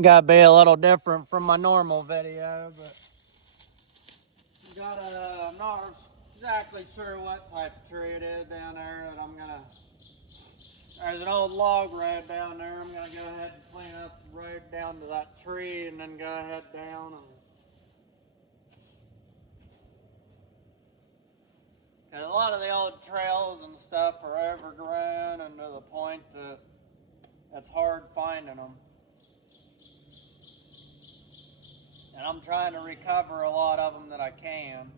Gotta be a little different from my normal video, but I'm not exactly sure what type of tree it is down there that I'm gonna. There's an old log road down there. I'm gonna go ahead and clean up the road down to that tree and then go ahead down and. Cause a lot of the old trails and stuff are overgrown and to the point that it's hard finding them. And I'm trying to recover a lot of them that I can.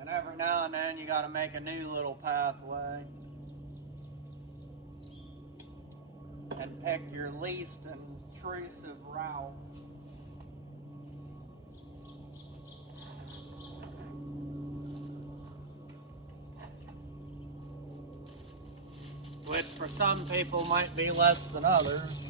And every now and then you got to make a new little pathway and pick your least intrusive route. Which for some people might be less than others.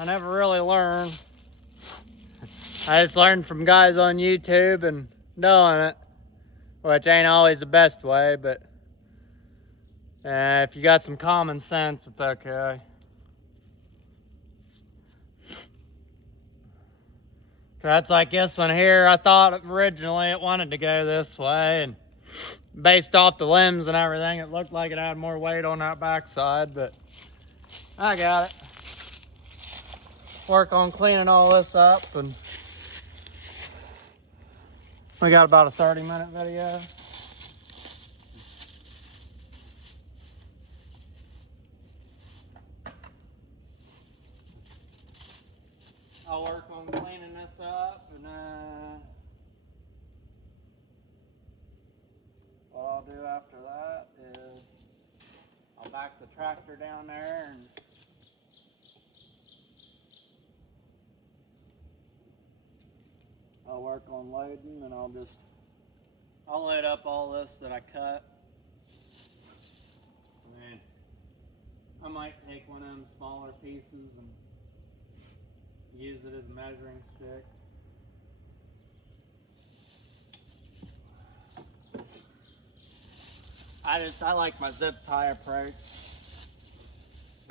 I never really learned. I just learned from guys on YouTube and doing it, which ain't always the best way, but if you got some common sense, it's okay. That's like this one here. I thought originally it wanted to go this way, and based off the limbs and everything, it looked like it had more weight on that backside, but I got it. Work on cleaning all this up, and we got about a 30-minute video. I'll work on cleaning this up, and what I'll do after that is I'll back the tractor down there and I'll work on loading, and I'll load up all this that I cut. And I might take one of them smaller pieces and use it as a measuring stick. I like my zip tie approach.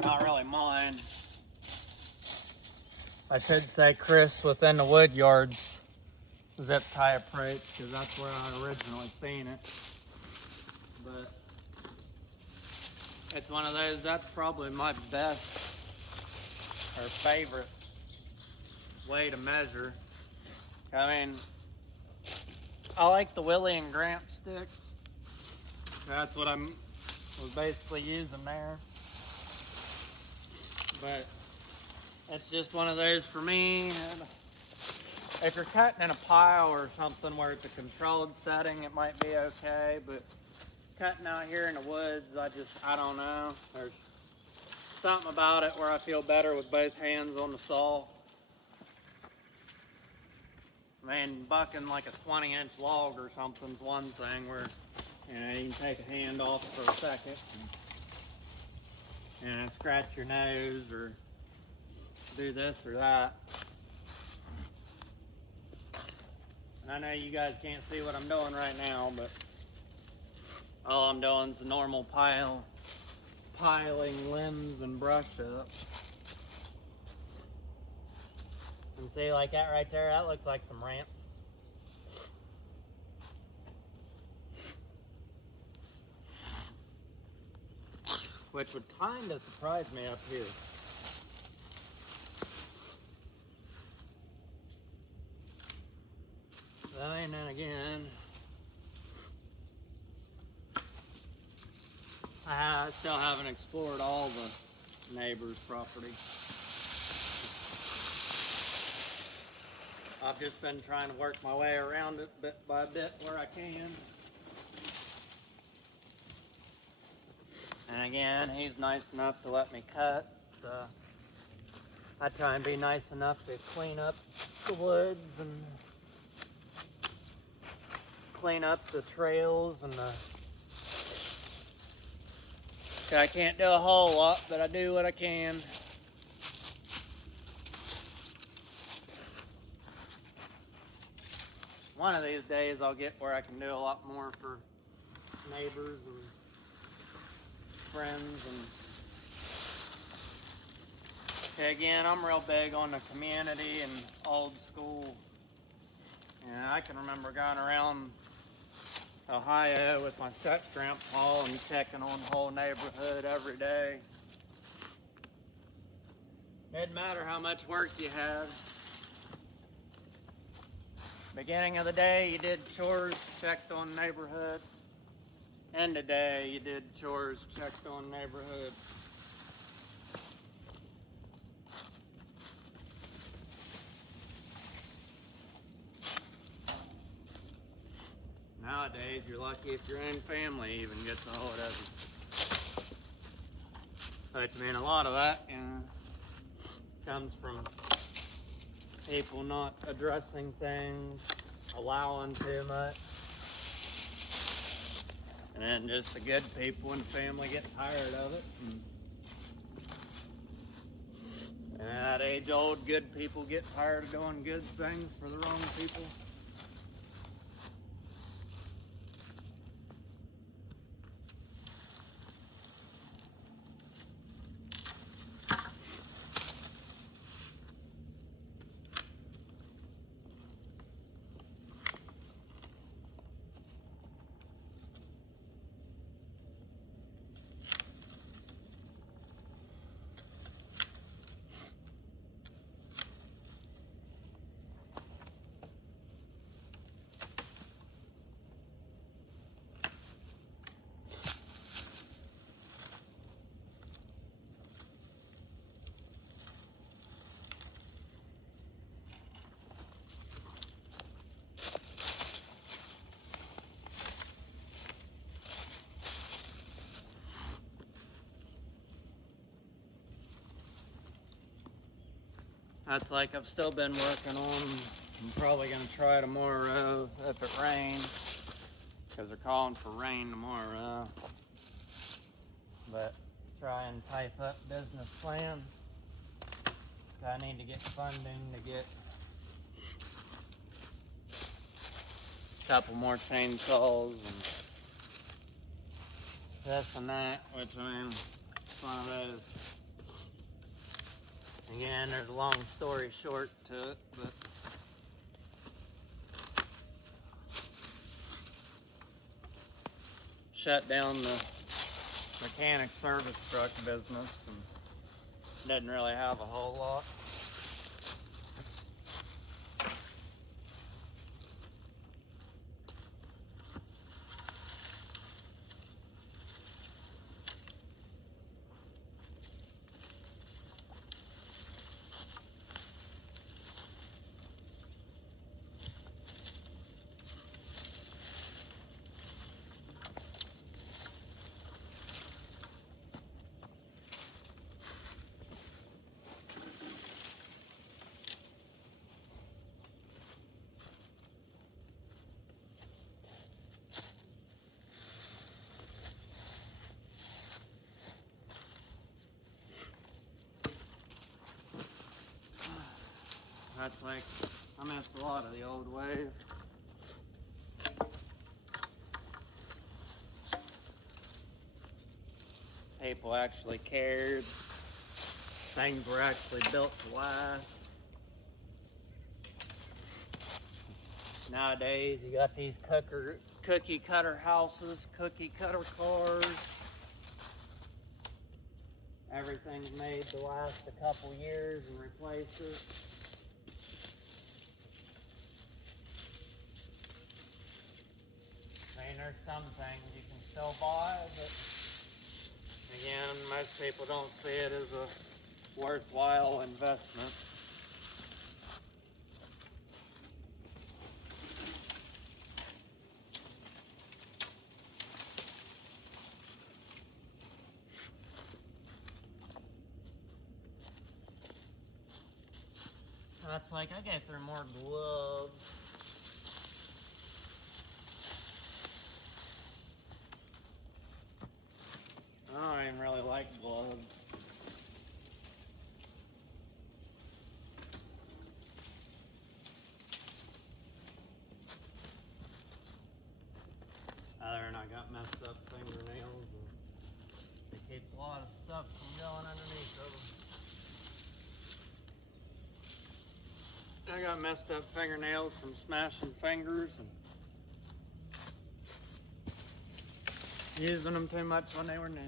Not really mine. I should say Chris within the wood yards zip tie approach, because that's where I originally seen it. But it's one of those, that's probably my best or favorite way to measure. I mean, I like the Willie and Grant sticks. That's what was basically using there. But it's just one of those for me. If you're cutting in a pile or something where it's a controlled setting, it might be okay, but cutting out here in the woods, I don't know. There's something about it where I feel better with both hands on the saw. I mean, bucking like a 20-inch log or something's one thing where, you can take a hand off for a second and scratch your nose or do this or that. And I know you guys can't see what I'm doing right now, but all I'm doing is the normal piling limbs and brush up. And see, like that right there, that looks like some ramp. Which would kind of surprise me up here. And then again, I still haven't explored all the neighbors' property. I've just been trying to work my way around it bit by bit where I can. And again, he's nice enough to let me cut. So I try and be nice enough to clean up the woods and clean up the trails and I can't do a whole lot, but I do what I can. One of these days I'll get where I can do a lot more for neighbors and friends. And again, I'm real big on the community and old school. And I can remember going around Ohio with my step-grandpa and checking on the whole neighborhood every day. Didn't matter how much work you had. Beginning of the day, you did chores, checked on the neighborhood. End of the day, you did chores, checked on the neighborhood. Nowadays, you're lucky if your own family even gets a hold of you. Which, I mean, a lot of that comes from people not addressing things, allowing too much. And then just the good people in the family get tired of it. And That age-old good people get tired of doing good things for the wrong people. That's like I've still been working on. I'm probably gonna try tomorrow if it rains, because they're calling for rain tomorrow. But try and type up business plans. I need to get funding to get a couple more chainsaws and this and that, which I mean, it's one of those. Again, there's a long story short to it, but shut down the mechanic service truck business and didn't really have a whole lot. That's like, I missed a lot of the old ways. People actually cared. Things were actually built to last. Nowadays, you got these cookie cutter houses, cookie cutter cars. Everything's made to last a couple years and replace it. I mean, there's some things you can still buy, but again, most people don't see it as a worthwhile investment. That's like, I guess there are more gloves. I don't even really like gloves. Other than I got messed up fingernails, and it keeps a lot of stuff from going underneath of them. I got messed up fingernails from smashing fingers and using them too much when they were new.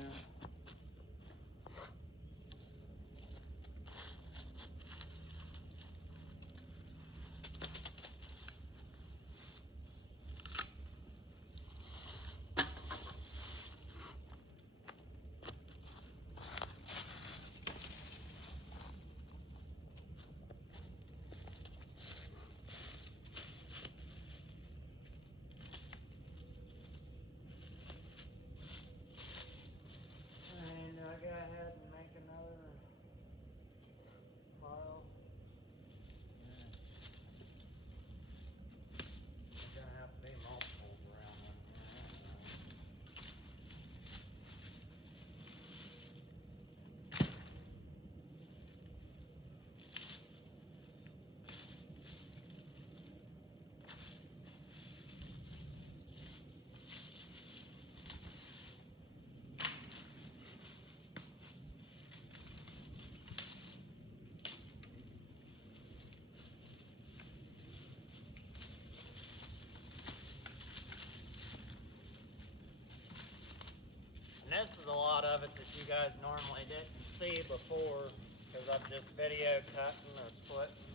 this is a lot of it that you guys normally didn't see before, because I'm just video cutting or splitting.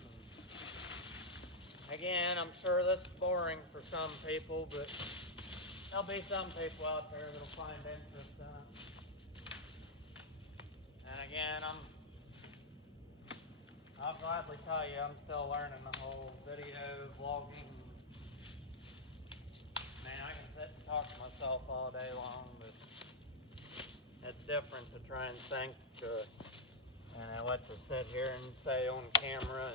Again, I'm sure this is boring for some people, but there'll be some people out there that'll find interest in it. And again, I'll gladly tell you, I'm still learning the whole video vlogging. Man, I can sit and talk to myself all day long, but it's different to try and think and what to sit here and say on camera.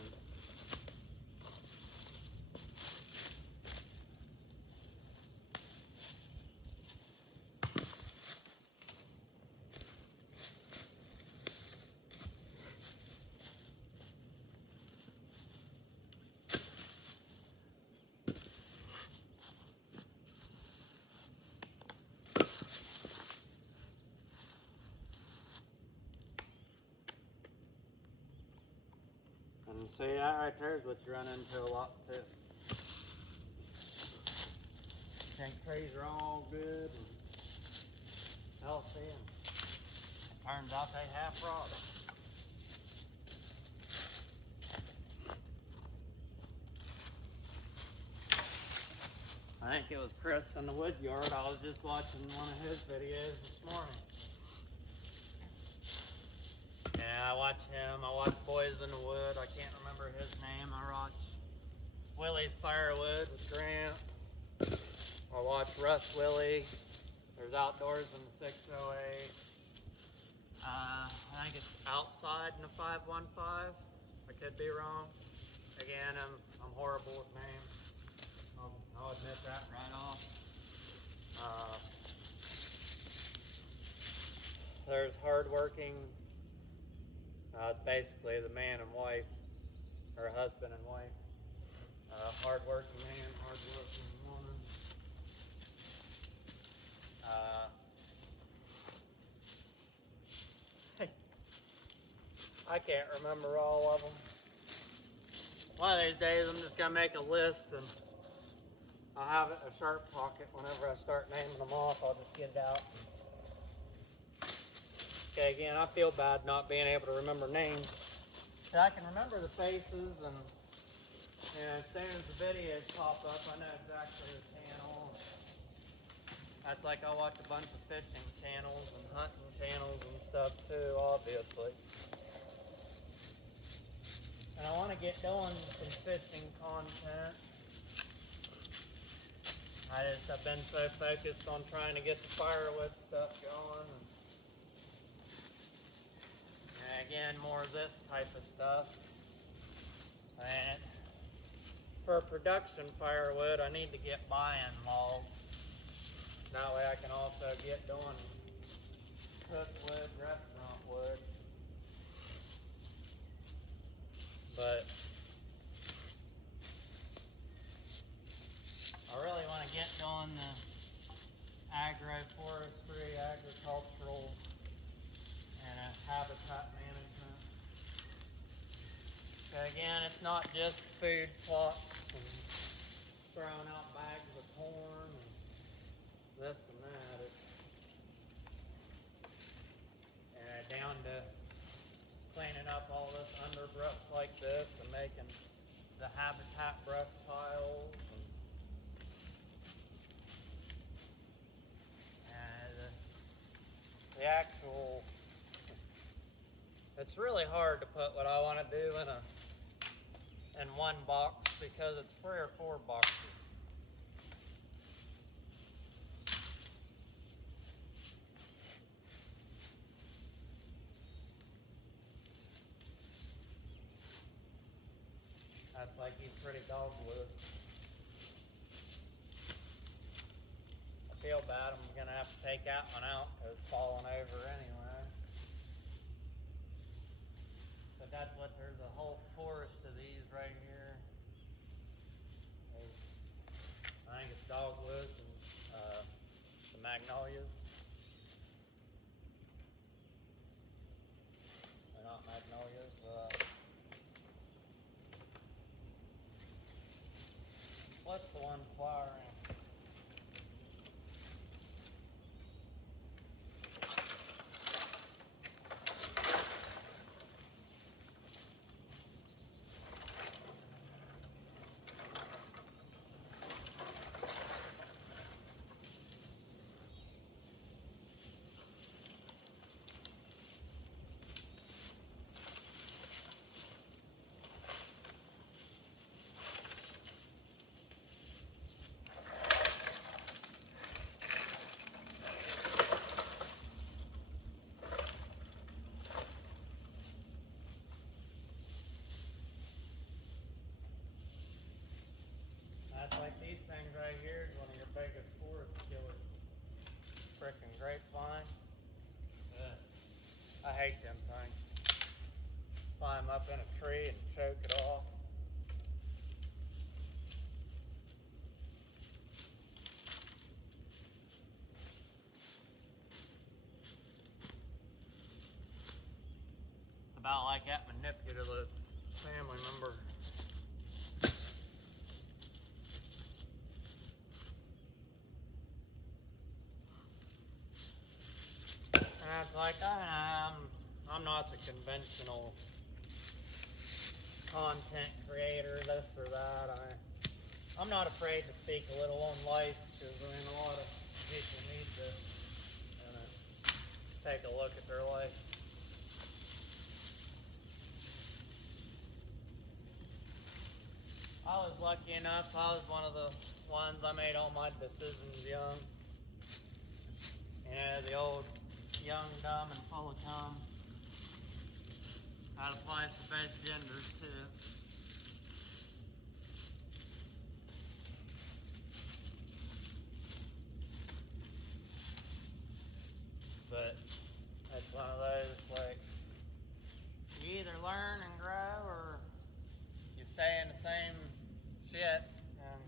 And see, that right there is what you run into a lot too. Think trees are all good and healthy, and it turns out they have problems. I think it was Chris in the wood yard. I was just watching one of his videos this morning. Yeah, I watch him. I watch Boys in the Wood. I can't remember his name. I watch Willie's Firewood with Grant. I watch Russ Willie. There's Outdoors in the 608. I think it's Outside in the 515. I could be wrong. Again, I'm horrible with names. I'll admit that right off. There's Hardworking. Basically the man and wife, or husband and wife. Hardworking man, hardworking woman. I can't remember all of them. One of these days I'm just gonna make a list and I'll have it in a sharp pocket. Whenever I start naming them off, I'll just get it out. Okay, again, I feel bad not being able to remember names. I can remember the faces, and as soon as the videos pop up, I know exactly the channel. That's like I watch a bunch of fishing channels and hunting channels and stuff too, obviously. And I want to get doing some fishing content. I've been so focused on trying to get the firewood stuff going. And again, more of this type of stuff. And for production firewood, I need to get buying logs. That way I can also get doing cook wood, restaurant wood. But I really want to get doing the agroforestry, agricultural, and habitat management. So again, it's not just food plots and throwing out bags of corn and this and that. It's down to cleaning up all this underbrush like this and making the habitat brush piles. The actual, it's really hard to put what I want to do in one box because it's 3 or 4 boxes. That's like these pretty dogwood. I feel bad, I'm gonna have to take that one out because it's falling over anyway. But that's what, there's a whole forest of these right here. I think it's dogwoods and the magnolias. They're not magnolias. What's the one flowering? things right here is one of your biggest forest killers. Frickin' grapevine. Ugh. I hate them things. Climb up in a tree and choke it off. It's about like that manipulative family member. And it's like, I'm not the conventional content creator, this or that. I'm not afraid to speak a little on life, because I mean, a lot of people need to take a look at their life. I was lucky enough, I was one of the ones, I made all my decisions young. You know, the old young, dumb, and full of cum. That applies to both genders too. But that's one of those, like, you either learn and grow, or you stay in the same shit. And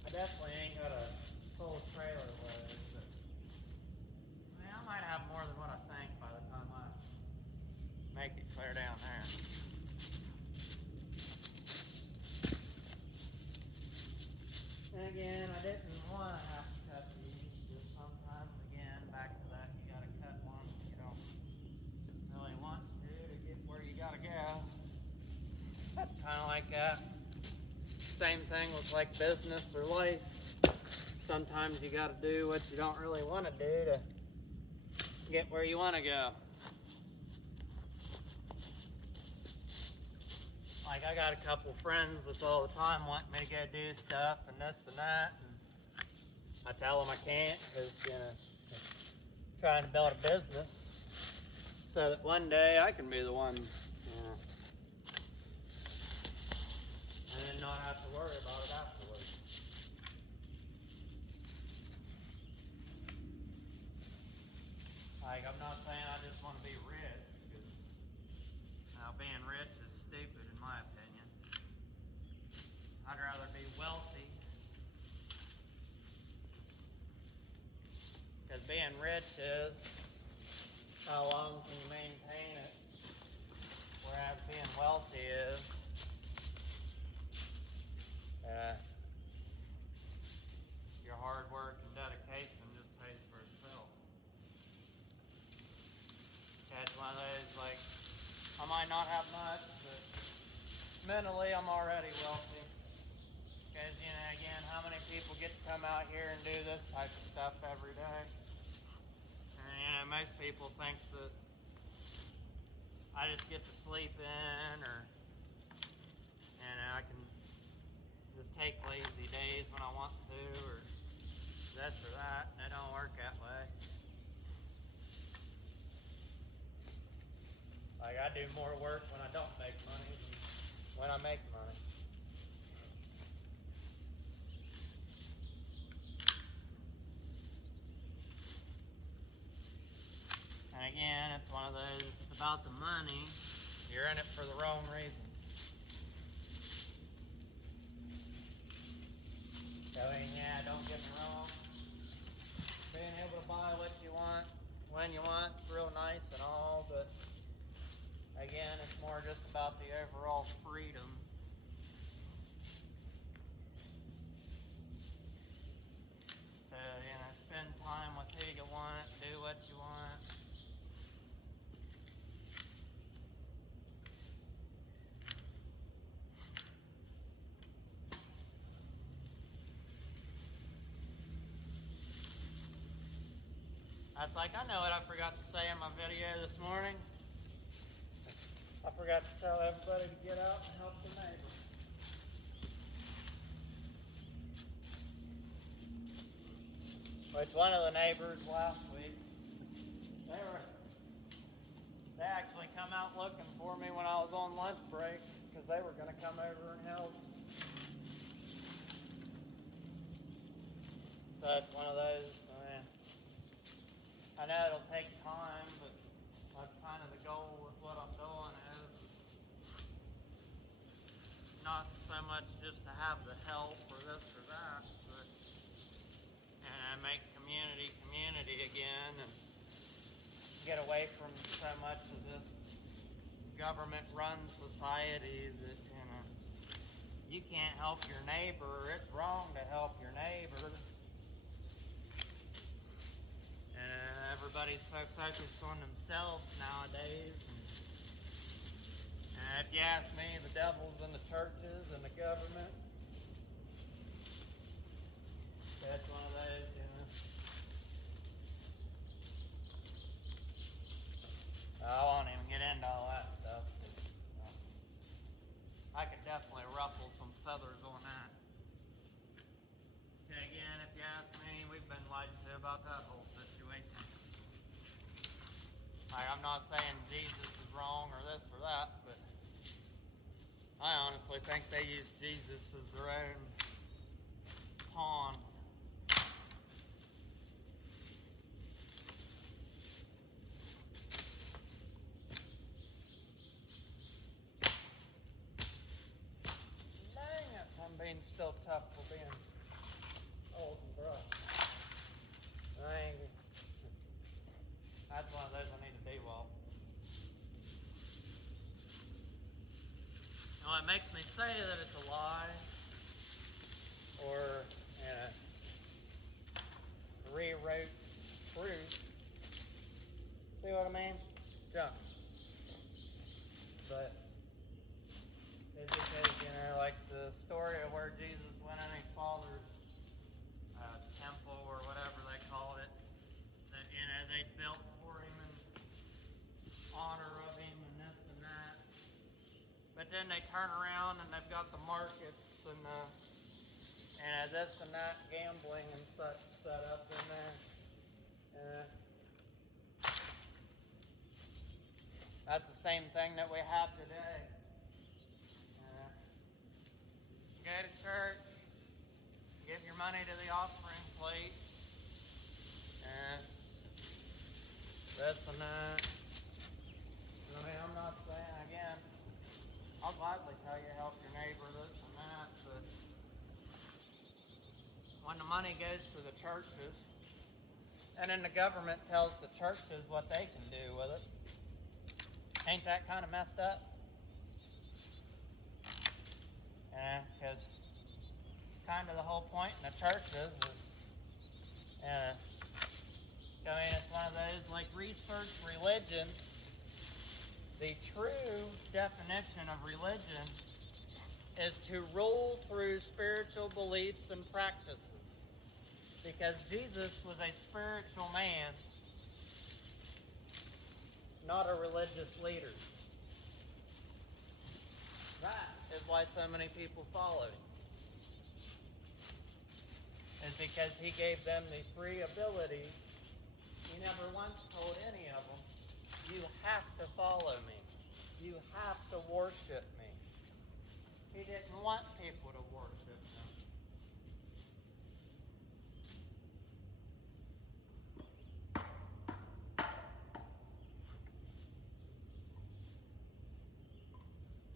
I definitely ain't got a full trailer load, but I mean, I might have more than what I think by the time I make it clear down there. And again, I didn't want to have to cut these, because sometimes, again, back to that, you gotta cut ones you don't really want to get where you gotta go. That's kind of like that. Same thing with like business or life. Sometimes you gotta do what you don't really want to do to get where you want to go. Like, I got a couple friends that's all the time wanting me to go do stuff and this and that, and I tell them I can't, because, you know, trying to build a business so that one day I can be the one, you know, and then not have to worry about it afterwards. Like, I'm not saying I just want to be rich, because now being rich is stupid in my opinion. I'd rather be wealthy, because being rich is how long can you maintain it, whereas being wealthy is your hard work and dedication just pays for itself. It's one of those, like, I might not have much, but mentally I'm already wealthy. Because, you know, again, how many people get to come out here and do this type of stuff every day? And, you know, most people think that I just get to sleep in, or, you know, I can just take lazy days when I want to, or this or that, and it don't work that way. Like, I do more work when I don't make money than when I make money. And again, it's one of those, it's about the money, you're in it for the wrong reason. So, I mean, yeah, don't get me wrong. Being able to buy what you want, when you want, is real nice and all, but again, it's more just about the overall freedom. To, you know, spend time with who you want, do what you want. That's like, I know what I forgot to say in my video this morning. I forgot to tell everybody to get out and help the neighbor. Which one of the neighbors last week, they actually come out looking for me when I was on lunch break because they were going to come over and help. So it's one of those, I know it'll take time, but that's kind of the goal with what I'm doing is not so much just to have the help or this or that, but make community again and get away from so much of this government-run society that, you can't help your neighbor. It's wrong to help your neighbor. Everybody's so focused on themselves nowadays. And if you ask me, the devil's in the churches and the government. That's one of those, I won't even get into all that stuff. I could definitely ruffle some feathers on that. Okay, again, if you ask me, we've been lied to about that whole situation. I'm not saying Jesus is wrong or this or that, but I honestly think they use Jesus as their own pawn. Dang it, I'm being still tough for being old and rough. Dang it. That's one of those I need to dewall. Now it makes me say that it's a lie or rewrote truth. See what I mean? Junk. But it's because, like the story of where Jesus went in his Father's temple or whatever they called it, that, they built for him in honor of him and this and that. But then they turn around and they've got the markets and this and that, gambling and such set up in there. That's the same thing that we have today. Go to church, give your money to the offering plate, this and that. I'm not saying, again, I'll gladly tell you help your neighbor, this and that, but when the money goes to the churches, and then the government tells the churches what they can do with it, ain't that kind of messed up? Because kind of the whole point in the churches is, it's one of those, like research religion. The true definition of religion is to rule through spiritual beliefs and practices. Because Jesus was a spiritual man, not a religious leader. That is why so many people followed him. Is because he gave them the free ability. He never once told any of them, you have to follow me. You have to worship me. He didn't want people to worship him.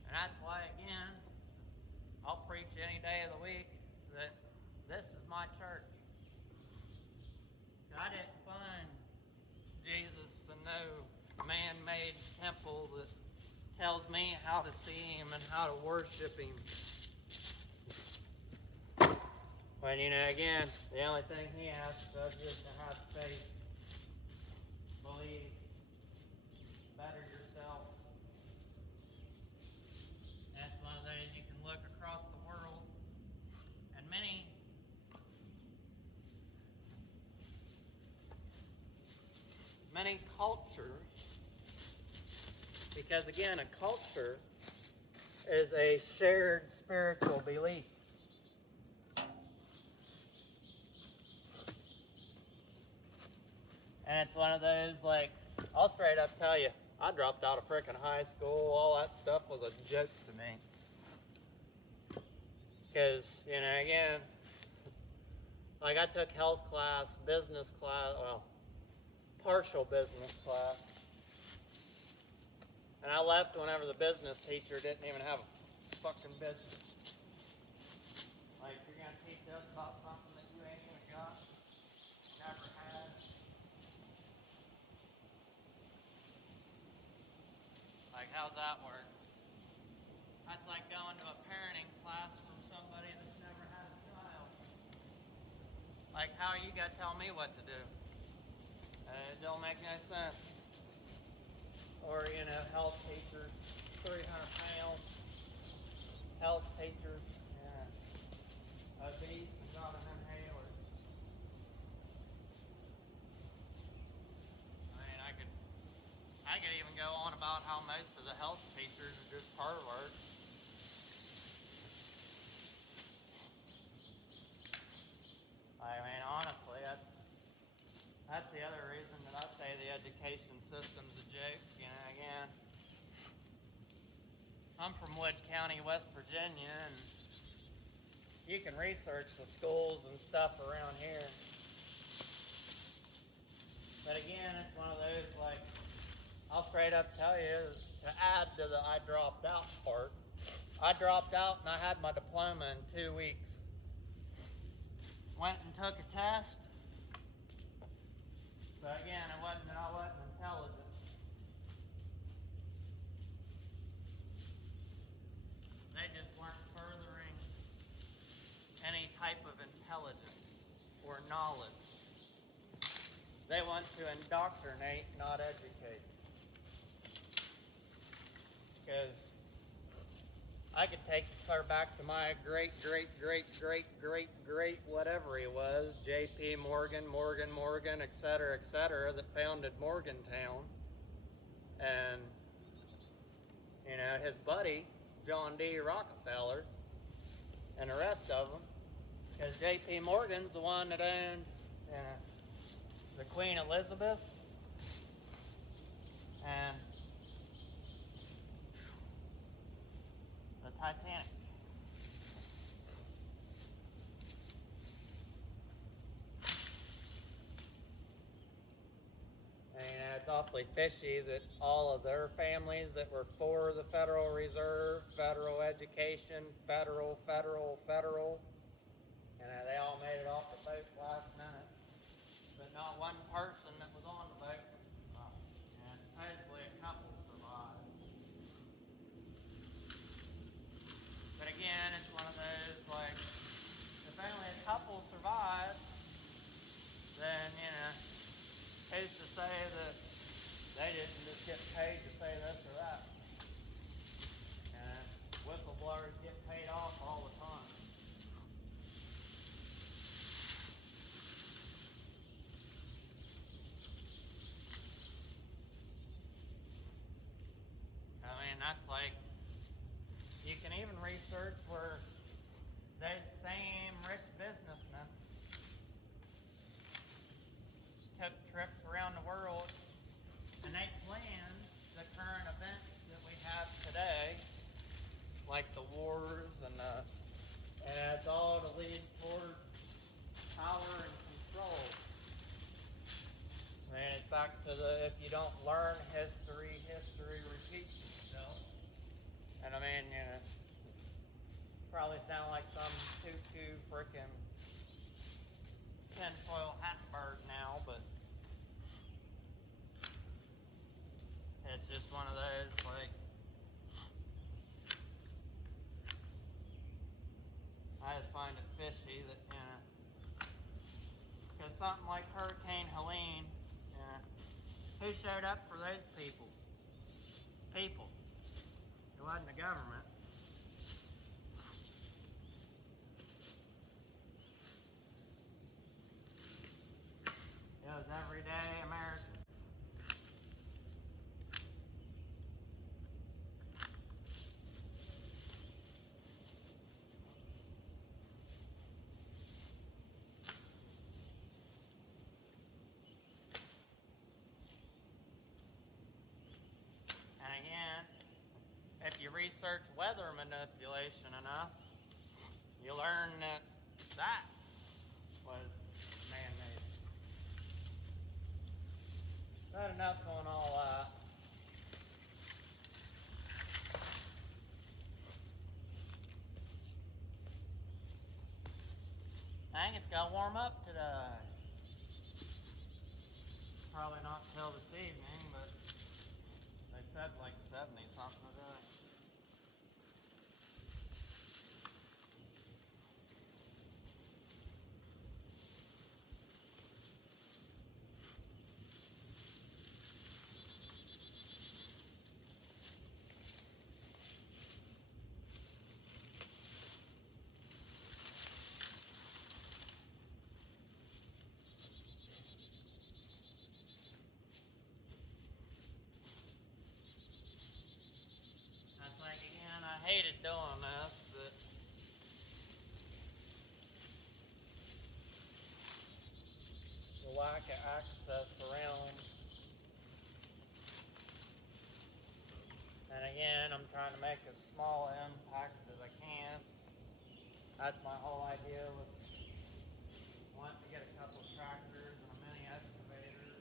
And that's why, again, I'll preach any day of the week that this is my church. I didn't find Jesus in no man-made temple that tells me how to see him and how to worship him. But, again, the only thing he asks us is to have faith, believe, better yourself. That's one of those you can look across the world, and many cultures, because again, a culture is a shared spiritual belief. And it's one of those, like, I'll straight up tell you, I dropped out of frickin' high school. All that stuff was a joke to me. Because, you know, again, like I took health class, business class, well, partial business class. And I left whenever the business teacher didn't even have a fucking business. Like, you're gonna teach us about something that you ain't even got, never had. Like, how's that work? That's like going to a parenting class from somebody that's never had a child. Like, how are you gonna tell me what to do? It don't make no sense. Or, you know, health teachers, 300 pounds, health teachers, yeah, obese and got an inhaler. I mean, I could even go on about how most of the health teachers are just perverts. I mean, honestly, that's the other reason that I say the education system's a joke. You know, again, I'm from Wood County, West Virginia, and you can research the schools and stuff around here. But again, it's one of those, like, I'll straight up tell you, to add to the I dropped out part, I dropped out and I had my diploma in 2 weeks. Went and took a test. But again, it wasn't that I wasn't intelligent. They just weren't furthering any type of intelligence or knowledge. They want to indoctrinate, not educate. Because I could take it clear back to my great whatever he was, J.P. Morgan, etc., that founded Morgantown. And, you know, his buddy, John D. Rockefeller, and the rest of them. Because J.P. Morgan's the one that owned the Queen Elizabeth and the Titanic. And it's awfully fishy that all of their families that were for the Federal Reserve, federal education, federal, they all made it off the boat last minute. But not one person that was on the boat. And supposedly a couple survived. But again, it's one of those, like, if only a couple survived, then, you know, who's to say that they didn't just get paid to say this or that? And whistleblowers get paid off all the time. I mean, that's like, you can even research where those same rich businessmen took trips around the world and they planned the current events that we have today, like the wars and it's all to lead toward power and control. I mean, it's back to if you don't learn history repeats itself. And I mean, you know, probably sound like some tutu frickin' tinfoil hat bird now, but it's just one of those, like, I just find it fishy that, you know, because something like Hurricane Helene, you know, who showed up for those people? People. It wasn't the government. It was everyday Americans. manipulation enough, you learn that that was man-made. Not enough on all that. I think it's gonna warm up today. Probably not till this evening, but they said like 70 something today. That's like, again, I hated doing this, but the lack of access around. And again, I'm trying to make as small impact as I can. That's my whole idea with wanting to get a couple of tractors and a mini excavator.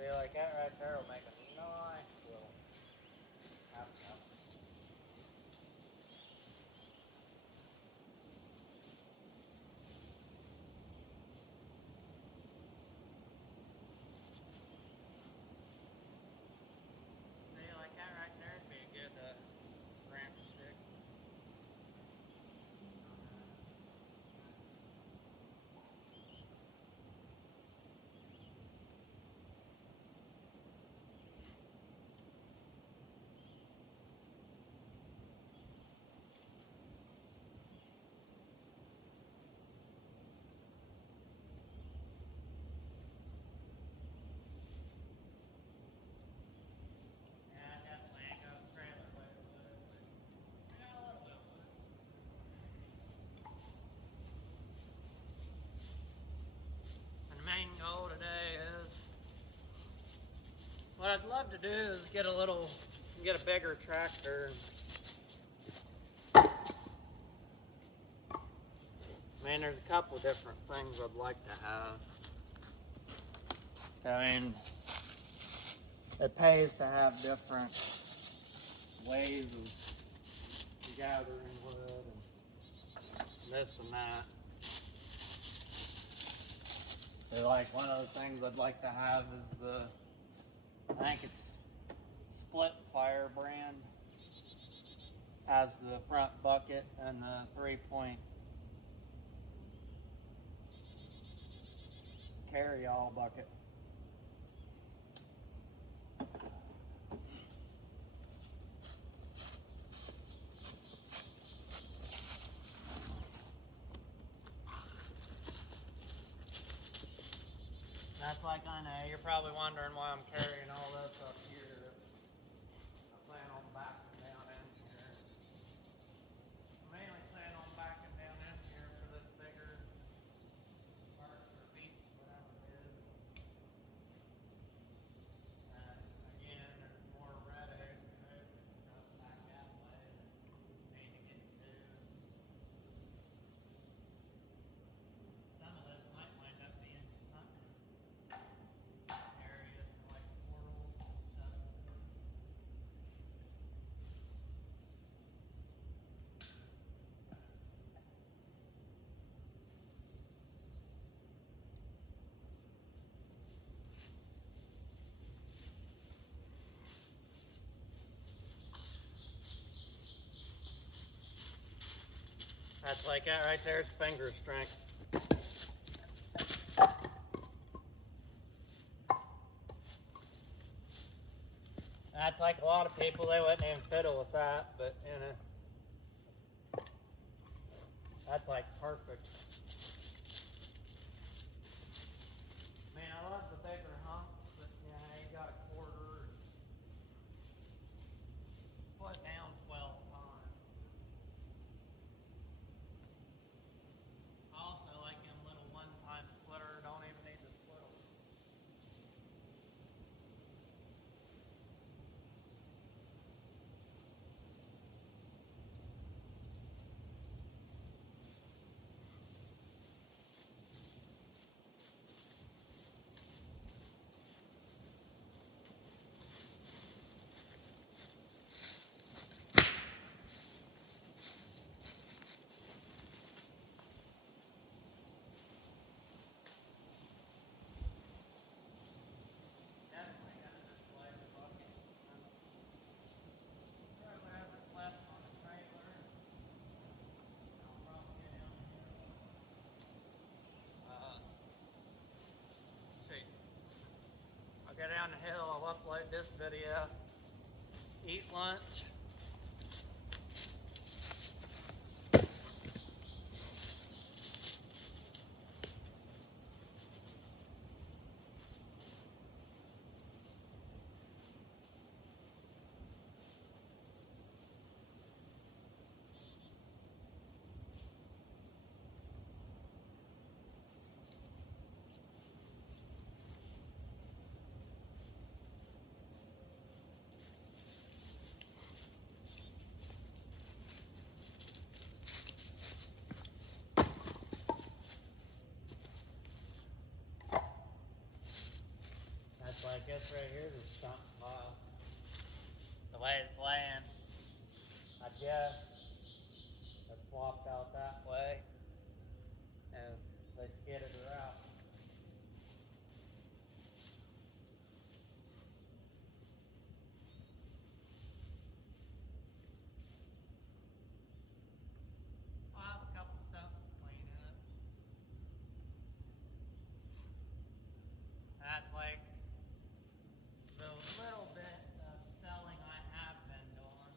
See, like that right there will make a nice little outcome. See, like that right there would be a good ramp stick. Main goal today is, what I'd love to do is get a bigger tractor. I mean, there's a couple of different things I'd like to have. I mean, it pays to have different ways of gathering wood and this and that. So like one of the things I'd like to have is I think it's Split Firebrand. Has the front bucket and the 3-point carry-all bucket. That's like, I know, you're probably wondering why I'm carrying all this up here. I plan on backing down in here. I mainly plan on backing down in here for this bigger part or beach, whatever it is. Again, there's more red egg just back that way that need to get to. Some of this might wind up being something. Areas like portals and stuff. That's like that right there, it's finger strength. That's like a lot of people, they wouldn't even fiddle with that, but you know. perfect. Man, I love the bigger humps, but yeah, you got a quarter. Put down 12 times. Also, like in little one-time splitter, don't even need to split them. Definitely gonna display the bucket. Whatever's left on the trailer, I'll probably get down the hill. See, I'll get down the hill, I'll upload this video, eat lunch. That's like this right here, the stump pile. The way it's laying, I guess it's flopped out that way and they skidded her out. I'll have a couple stumps to clean up. That's like the little bit of selling I have been doing.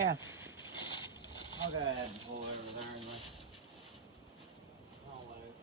Yeah. I'll go ahead and pull over there and I'll wait.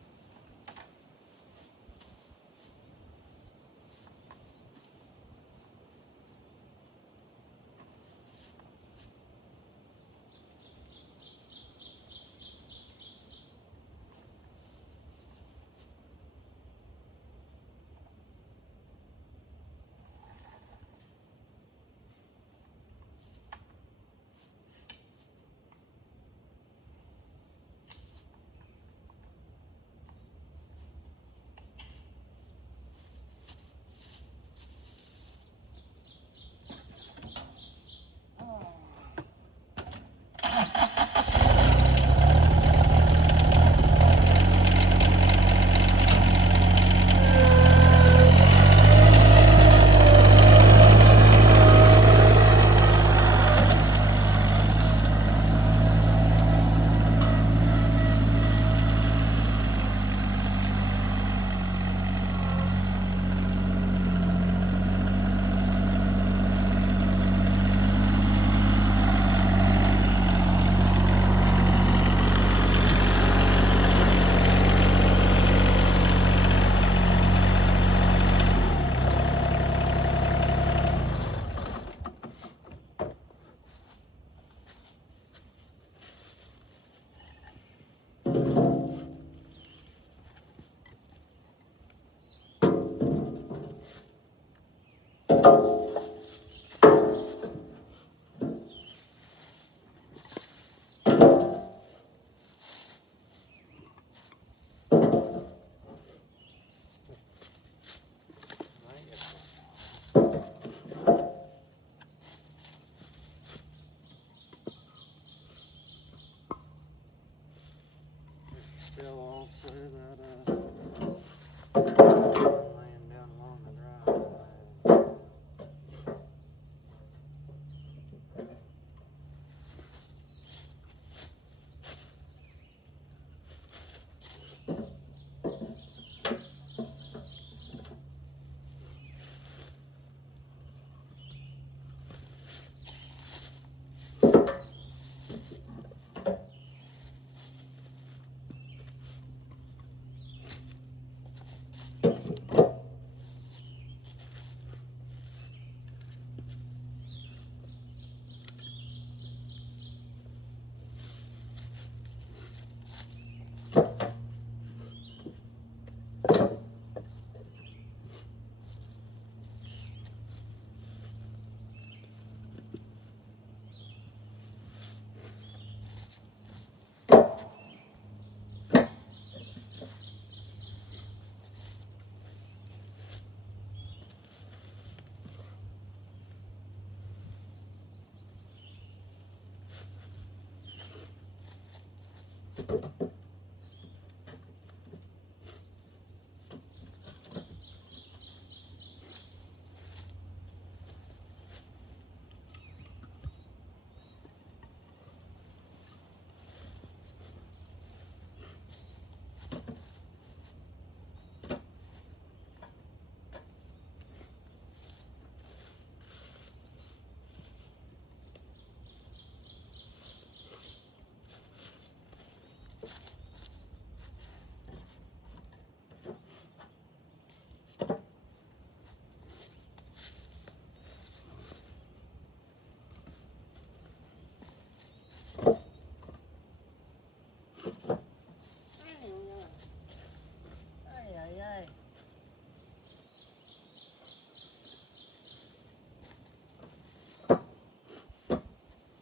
Still all through that laying down along the driveway.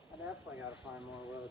I definitely gotta find more wood.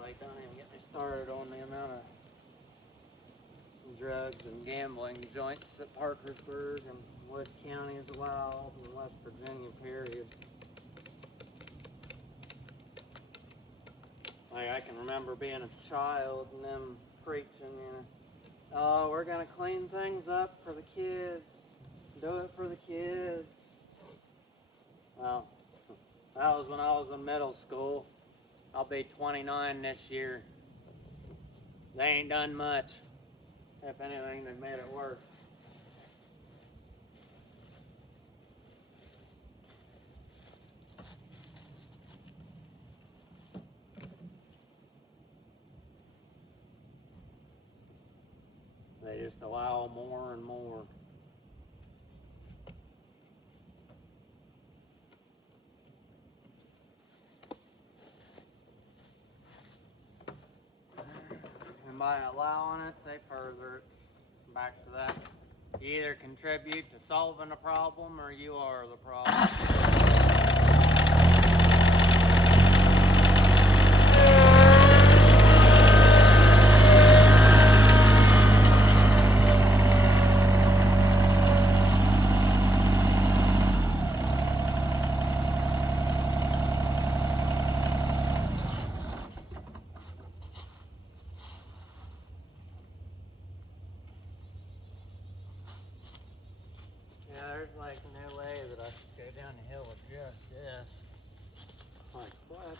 like, don't even get me started on the amount of drugs and gambling joints that Parkersburg and Wood County is allowed, in West Virginia, period. Like, I can remember being a child and them preaching, oh, we're gonna clean things up for the kids, do it for the kids. Well, that was when I was in middle school. I'll be 29 this year. They ain't done much. If anything, they've made it worse. They just allow more and more. And by allowing it, they further it. Back to that. You either contribute to solving a problem or you are the problem. Yeah, there's like no way that I could go down the hill with just this. Like, what?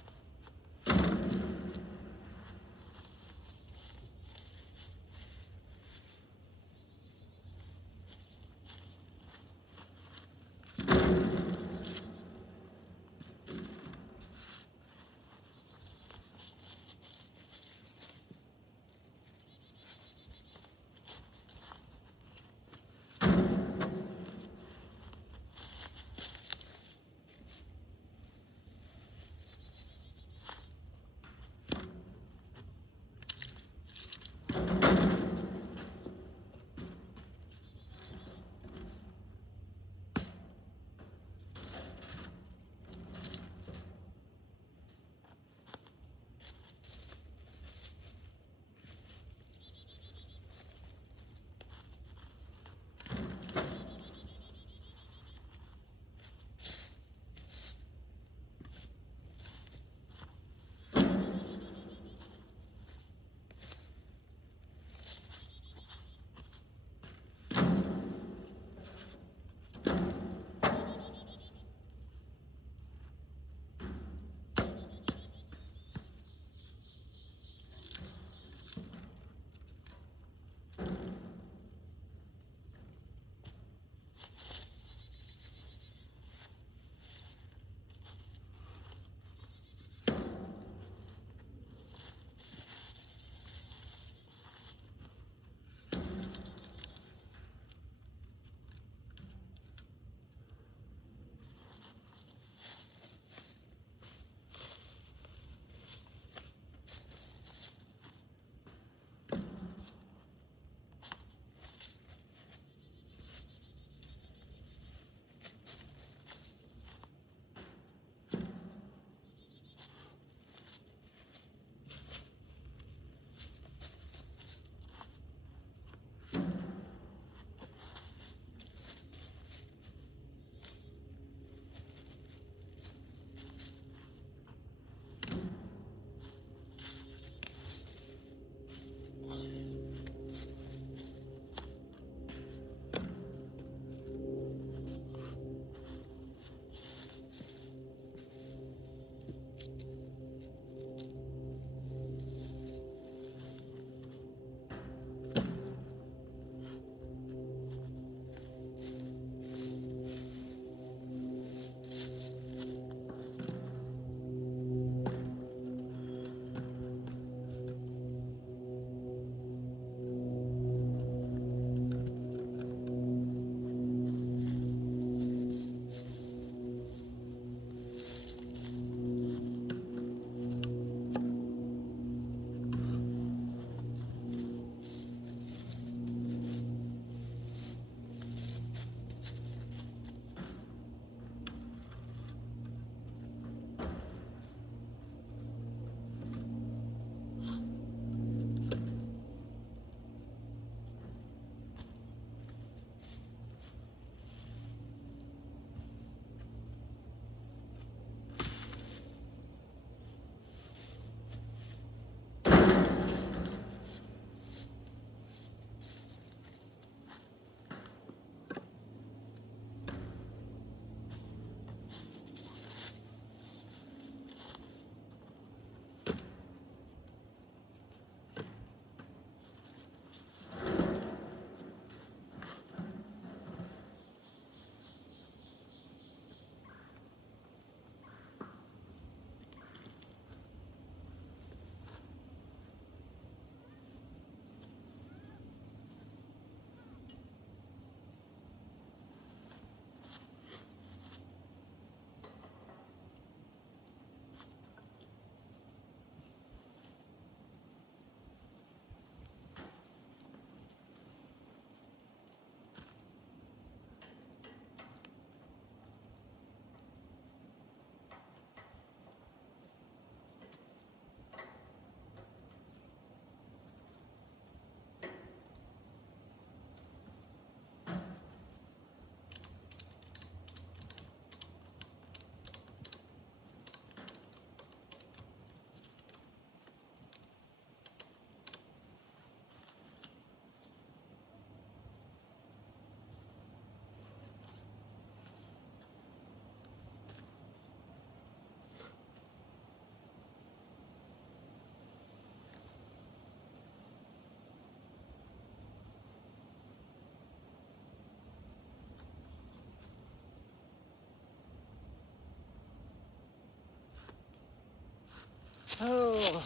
Oh.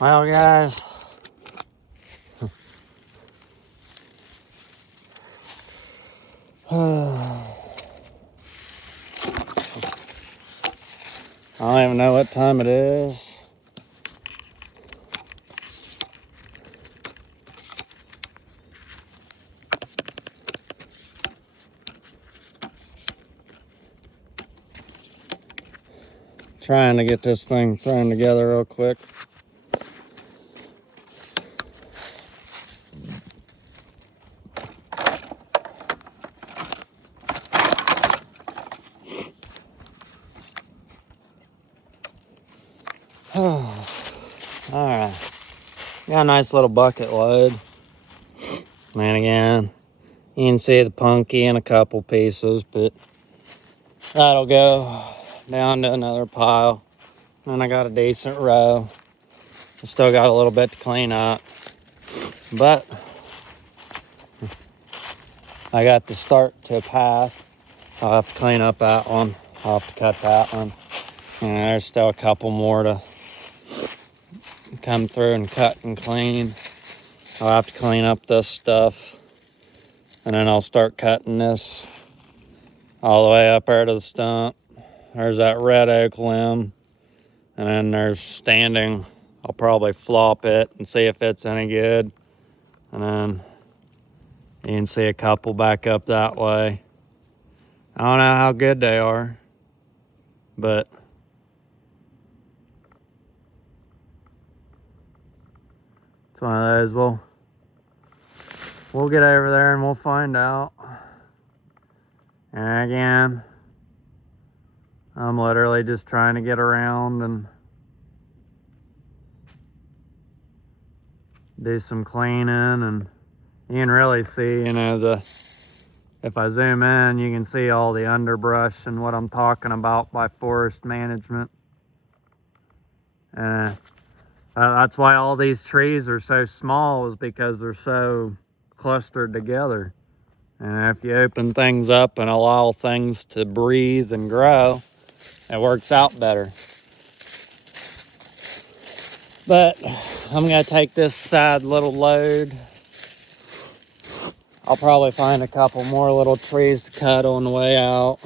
Well, guys. I don't even know what time it is. Trying to get this thing thrown together real quick. All right, got a nice little bucket load. And again, you can see the punky in a couple pieces, but that'll go down to another pile. And I got a decent row. I still got a little bit to clean up, but I got the start to a path. I'll have to clean up that one. I'll have to cut that one. And there's still a couple more to come through and cut and clean. I'll have to clean up this stuff. And then I'll start cutting this all the way up there to the stump. There's that red oak limb. And then there's standing. I'll probably flop it and see if it's any good. And then you can see a couple back up that way. I don't know how good they are, but it's one of those. We'll get over there and we'll find out. And again, I'm literally just trying to get around and do some cleaning, and you can really see, you know, if I zoom in, you can see all the underbrush and what I'm talking about by forest management. And that's why all these trees are so small, is because they're so clustered together. And if you open things up and allow things to breathe and grow, it works out better. But I'm gonna take this sad little load. I'll probably find a couple more little trees to cut on the way out.